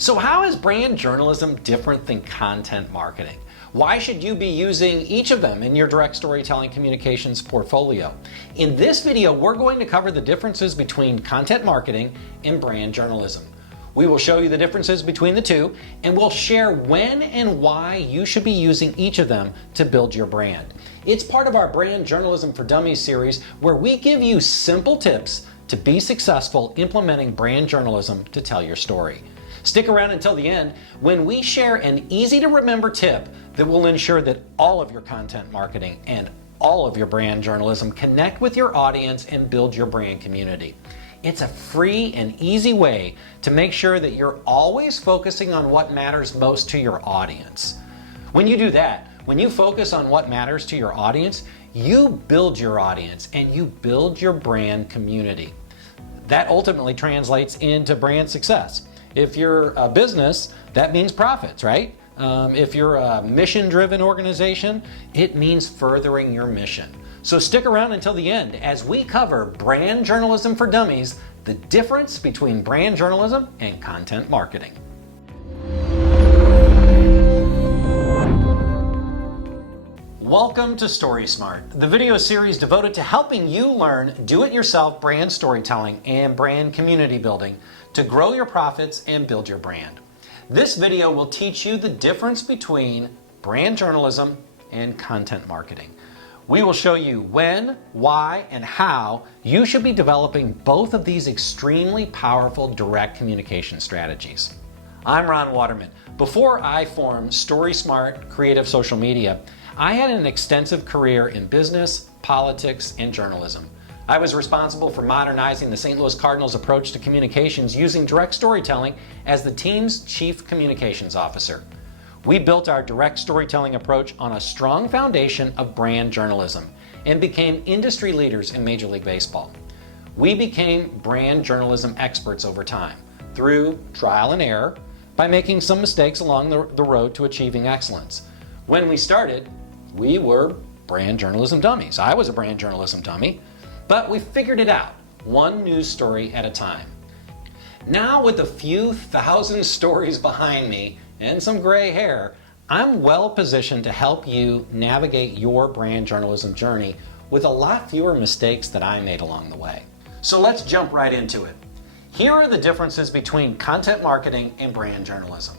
So how is brand journalism different than content marketing? Why should you be using each of them in your direct storytelling communications portfolio? In this video, we're going to cover the differences between content marketing and brand journalism. We will show you the differences between the two, and we'll share when and why you should be using each of them to build your brand. It's part of our Brand Journalism for Dummies series, where we give you simple tips to be successful implementing brand journalism to tell your story. Stick around until the end when we share an easy to remember tip that will ensure that all of your content marketing and all of your brand journalism connect with your audience and build your brand community. It's a free and easy way to make sure that you're always focusing on what matters most to your audience. When you do that, when you focus on what matters to your audience, you build your audience and you build your brand community. That ultimately translates into brand success. If you're a business, that means profits, right? If you're a mission-driven organization, it means furthering your mission. So stick around until the end as we cover Brand Journalism for Dummies, the difference between brand journalism and content marketing. Welcome to StorySmart, the video series devoted to helping you learn do-it-yourself brand storytelling and brand community building to grow your profits and build your brand. This video will teach you the difference between brand journalism and content marketing. We will show you when, why, and how you should be developing both of these extremely powerful direct communication strategies. I'm Ron Waterman. Before I formed StorySmart Creative Social Media, I had an extensive career in business, politics, and journalism. I was responsible for modernizing the St. Louis Cardinals' approach to communications using direct storytelling as the team's chief communications officer. We built our direct storytelling approach on a strong foundation of brand journalism and became industry leaders in Major League Baseball. We became brand journalism experts over time through trial and error by making some mistakes along the road to achieving excellence. When we started, we were brand journalism dummies. I was a brand journalism dummy, but we figured it out, one news story at a time. Now, with a few thousand stories behind me and some gray hair, I'm well positioned to help you navigate your brand journalism journey with a lot fewer mistakes that I made along the way. So let's jump right into it. Here are the differences between content marketing and brand journalism.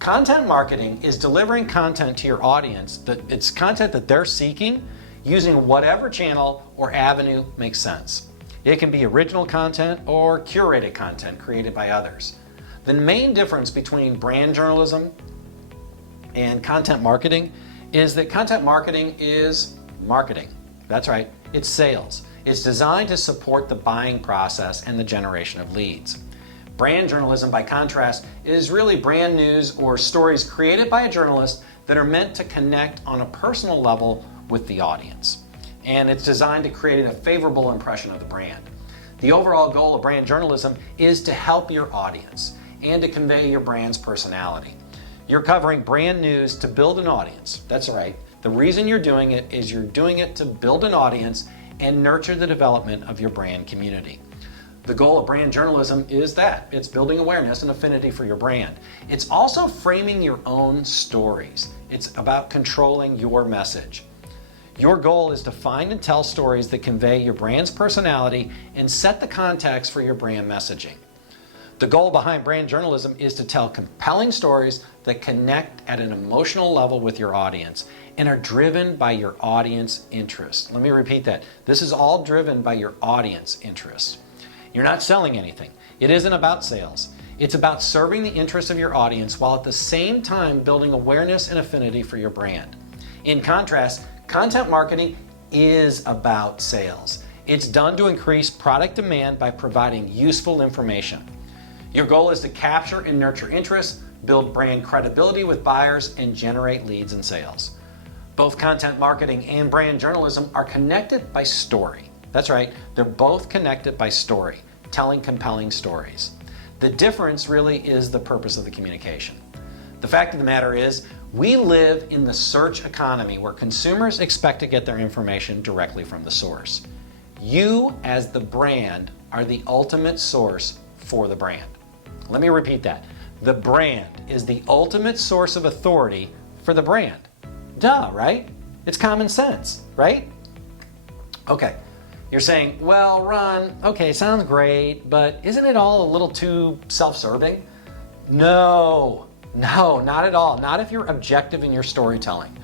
Content marketing is delivering content to your audience it's content that they're seeking using whatever channel or avenue makes sense. It can be original content or curated content created by others. The main difference between brand journalism and content marketing is that content marketing is marketing. That's right, it's sales. It's designed to support the buying process and the generation of leads. Brand journalism, by contrast, is really brand news or stories created by a journalist that are meant to connect on a personal level with the audience. And it's designed to create a favorable impression of the brand. The overall goal of brand journalism is to help your audience and to convey your brand's personality. You're covering brand news to build an audience. That's right. The reason you're doing it is you're doing it to build an audience and nurture the development of your brand community. The goal of brand journalism is that. It's building awareness and affinity for your brand. It's also framing your own stories. It's about controlling your message. Your goal is to find and tell stories that convey your brand's personality and set the context for your brand messaging. The goal behind brand journalism is to tell compelling stories that connect at an emotional level with your audience and are driven by your audience interest. Let me repeat that. This is all driven by your audience interest. You're not selling anything. It isn't about sales. It's about serving the interests of your audience while at the same time building awareness and affinity for your brand. In contrast, content marketing is about sales. It's done to increase product demand by providing useful information. Your goal is to capture and nurture interest, build brand credibility with buyers, and generate leads and sales. Both content marketing and brand journalism are connected by story. That's right, they're both connected by story, telling compelling stories. The difference really is the purpose of the communication. The fact of the matter is, we live in the search economy where consumers expect to get their information directly from the source. You, as the brand, are the ultimate source for the brand. Let me repeat that. The brand is the ultimate source of authority for the brand. Duh, right? It's common sense, right? Okay, you're saying, well, Ron, okay, sounds great, but isn't it all a little too self-serving? No, not at all. Not if you're objective in your storytelling.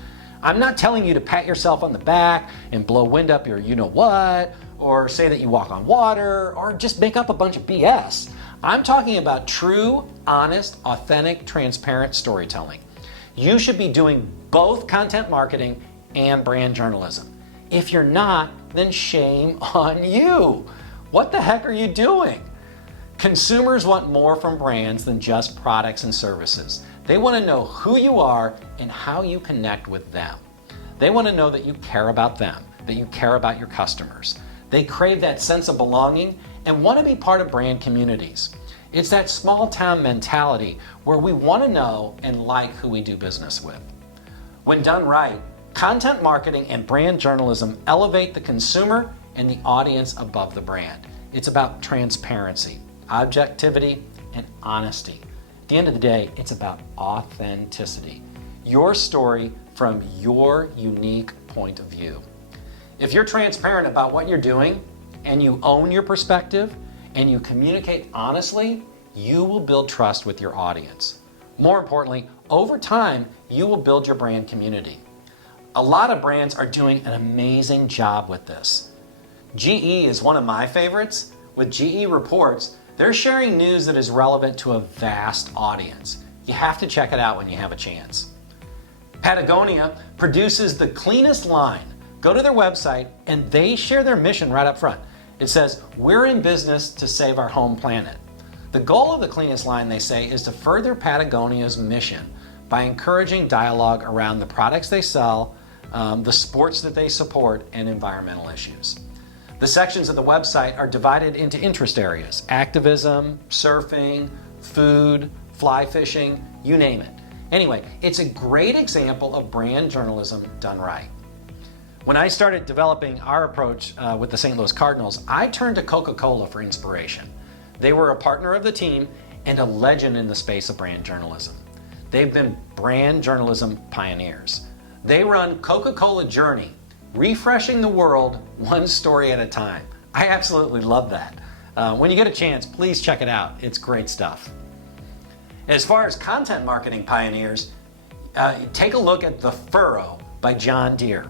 I'm not telling you to pat yourself on the back and blow wind up your you-know-what, or say that you walk on water, or just make up a bunch of BS. I'm talking about true, honest, authentic, transparent storytelling. You should be doing both content marketing and brand journalism. If you're not, then shame on you. What the heck are you doing? Consumers want more from brands than just products and services. They want to know who you are and how you connect with them. They want to know that you care about them, that you care about your customers. They crave that sense of belonging and want to be part of brand communities. It's that small town mentality where we want to know and like who we do business with. When done right, content marketing and brand journalism elevate the consumer and the audience above the brand. It's about transparency, objectivity, and honesty. At the end of the day, it's about authenticity. Your story from your unique point of view. If you're transparent about what you're doing and you own your perspective and you communicate honestly, you will build trust with your audience. More importantly, over time, you will build your brand community. A lot of brands are doing an amazing job with this. GE is one of my favorites. With GE Reports, they're sharing news that is relevant to a vast audience. You have to check it out when you have a chance. Patagonia produces the cleanest line. Go to their website and they share their mission right up front. It says, we're in business to save our home planet. The goal of the cleanest line, they say, is to further Patagonia's mission by encouraging dialogue around the products they sell, the sports that they support, and environmental issues. The sections of the website are divided into interest areas: activism, surfing, food, fly fishing, you name it. Anyway, it's a great example of brand journalism done right. When I started developing our approach with the St. Louis Cardinals, I turned to Coca-Cola for inspiration. They were a partner of the team and a legend in the space of brand journalism. They've been brand journalism pioneers. They run Coca-Cola Journey, refreshing the world one story at a time. I absolutely love that. When you get a chance, please check it out. It's great stuff. As far as content marketing pioneers, take a look at The Furrow by John Deere.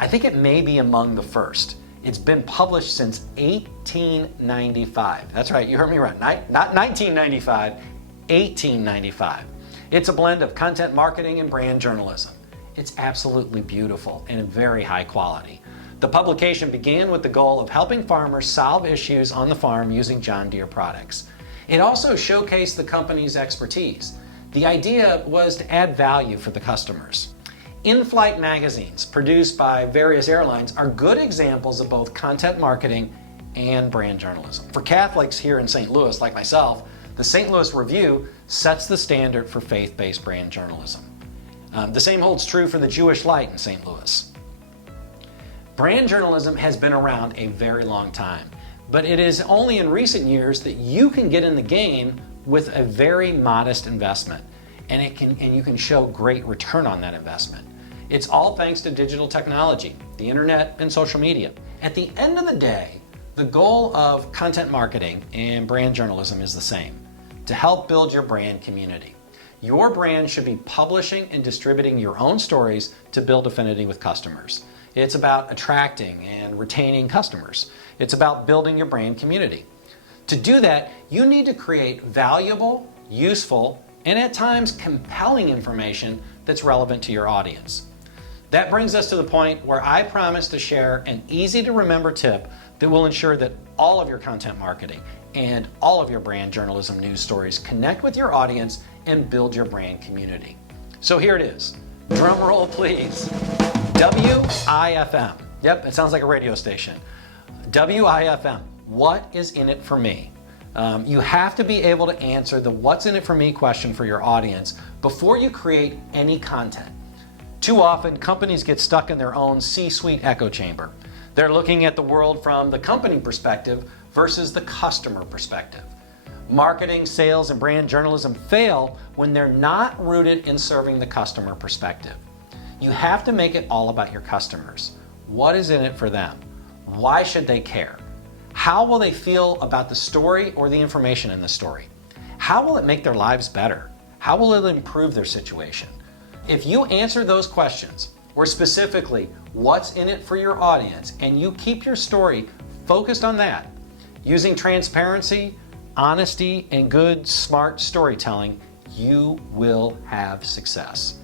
I think it may be among the first. It's been published since 1895. That's right, you heard me right. Not 1995, 1895. It's a blend of content marketing and brand journalism. It's absolutely beautiful and very high quality. The publication began with the goal of helping farmers solve issues on the farm using John Deere products. It also showcased the company's expertise. The idea was to add value for the customers. In-flight magazines produced by various airlines are good examples of both content marketing and brand journalism. For Catholics here in St. Louis, like myself, the St. Louis Review sets the standard for faith-based brand journalism. The same holds true for the Jewish Light in St. Louis. Brand journalism has been around a very long time, but it is only in recent years that you can get in the game with a very modest investment, and you can show great return on that investment. It's all thanks to digital technology, the internet, and social media. At the end of the day, the goal of content marketing and brand journalism is the same: to help build your brand community. Your brand should be publishing and distributing your own stories to build affinity with customers. It's about attracting and retaining customers. It's about building your brand community. To do that, you need to create valuable, useful, and at times compelling information that's relevant to your audience. That brings us to the point where I promise to share an easy to remember tip that will ensure that all of your content marketing and all of your brand journalism news stories connect with your audience and build your brand community. So here it is. Drum roll, please. WIFM. Yep, it sounds like a radio station. WIFM. What is in it for me? You have to be able to answer the what's in it for me question for your audience before you create any content. Too often, companies get stuck in their own C-suite echo chamber. They're looking at the world from the company perspective versus the customer perspective. Marketing, sales, and brand journalism fail when they're not rooted in serving the customer perspective. You have to make it all about your customers. What is in it for them? Why should they care? How will they feel about the story or the information in the story? How will it make their lives better? How will it improve their situation? If you answer those questions, or specifically, what's in it for your audience, and you keep your story focused on that, using transparency, honesty, and good, smart storytelling, you will have success.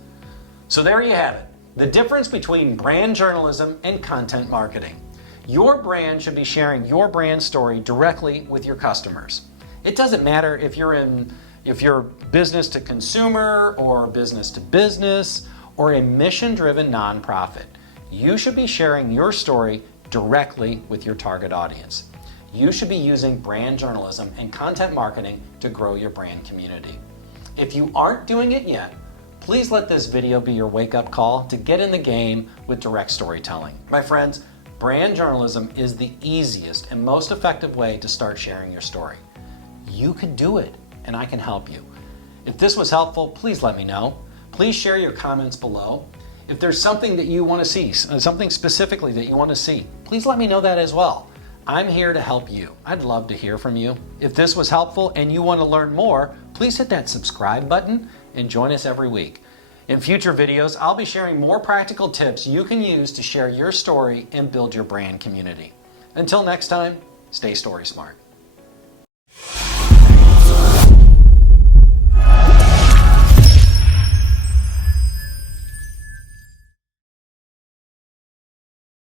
So there you have it, the difference between brand journalism and content marketing. Your brand should be sharing your brand story directly with your customers. It doesn't matter if you're business to consumer or business to business or a mission-driven nonprofit. You should be sharing your story directly with your target audience. You should be using brand journalism and content marketing to grow your brand community. If you aren't doing it yet, please let this video be your wake-up call to get in the game with direct storytelling. My friends, brand journalism is the easiest and most effective way to start sharing your story. You can do it, and I can help you. If this was helpful, please let me know. Please share your comments below. If there's something that you want to see, something specifically that you want to see, please let me know that as well. I'm here to help you. I'd love to hear from you. If this was helpful and you want to learn more, please hit that subscribe button and join us every week. In future videos, I'll be sharing more practical tips you can use to share your story and build your brand community. Until next time, stay story smart.